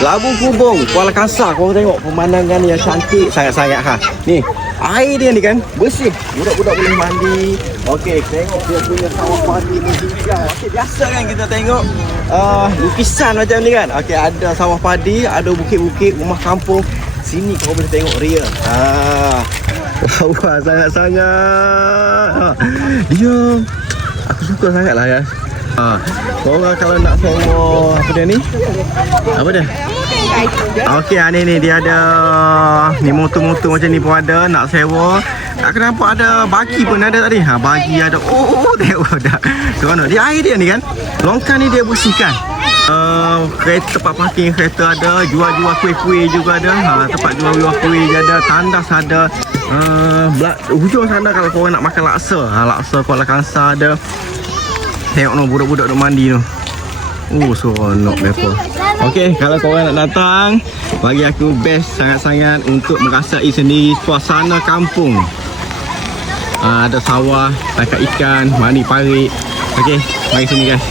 Labu Kubung, Kuala Kangsar. Korang tengok pemandangan yang cantik sangat-sangat ha. Ni, air dia ni kan bersih. Budak-budak boleh mandi. Okey, tengok dia punya sawah padi ni juga. Okey, biasa kan kita tengok lukisan macam ni kan. Okey, ada sawah padi, ada bukit-bukit, rumah kampung. Sini kau boleh tengok real. Wah, sangat-sangat. Dia aku suka sangatlah ya. Korang kalau nak sewa apa dia ni? Apa dia? Okey, ni dia ada ni motor-motor macam ni pun ada nak sewa. Tak kenapa ada bagi pun ada tadi. Bagi ada. Tengok dah. Seronok. Dia air dia ni kan. Longkang ni dia bersihkan. Kereta tempat parking kereta ada, jual-jual kuih-kuih juga ada. Tempat jual-jual kuih ada, tandas ada. Hujung sana kalau korang nak makan laksa. Laksa Kuala Kangsar ada. Tengok no budak-budak duk mandi tu. Seronok mereka. Okey, kalau korang nak datang, bagi aku best sangat-sangat untuk merasai sendiri suasana kampung. Ada sawah, tangkap ikan, mandi parit. Okey, mari sini guys.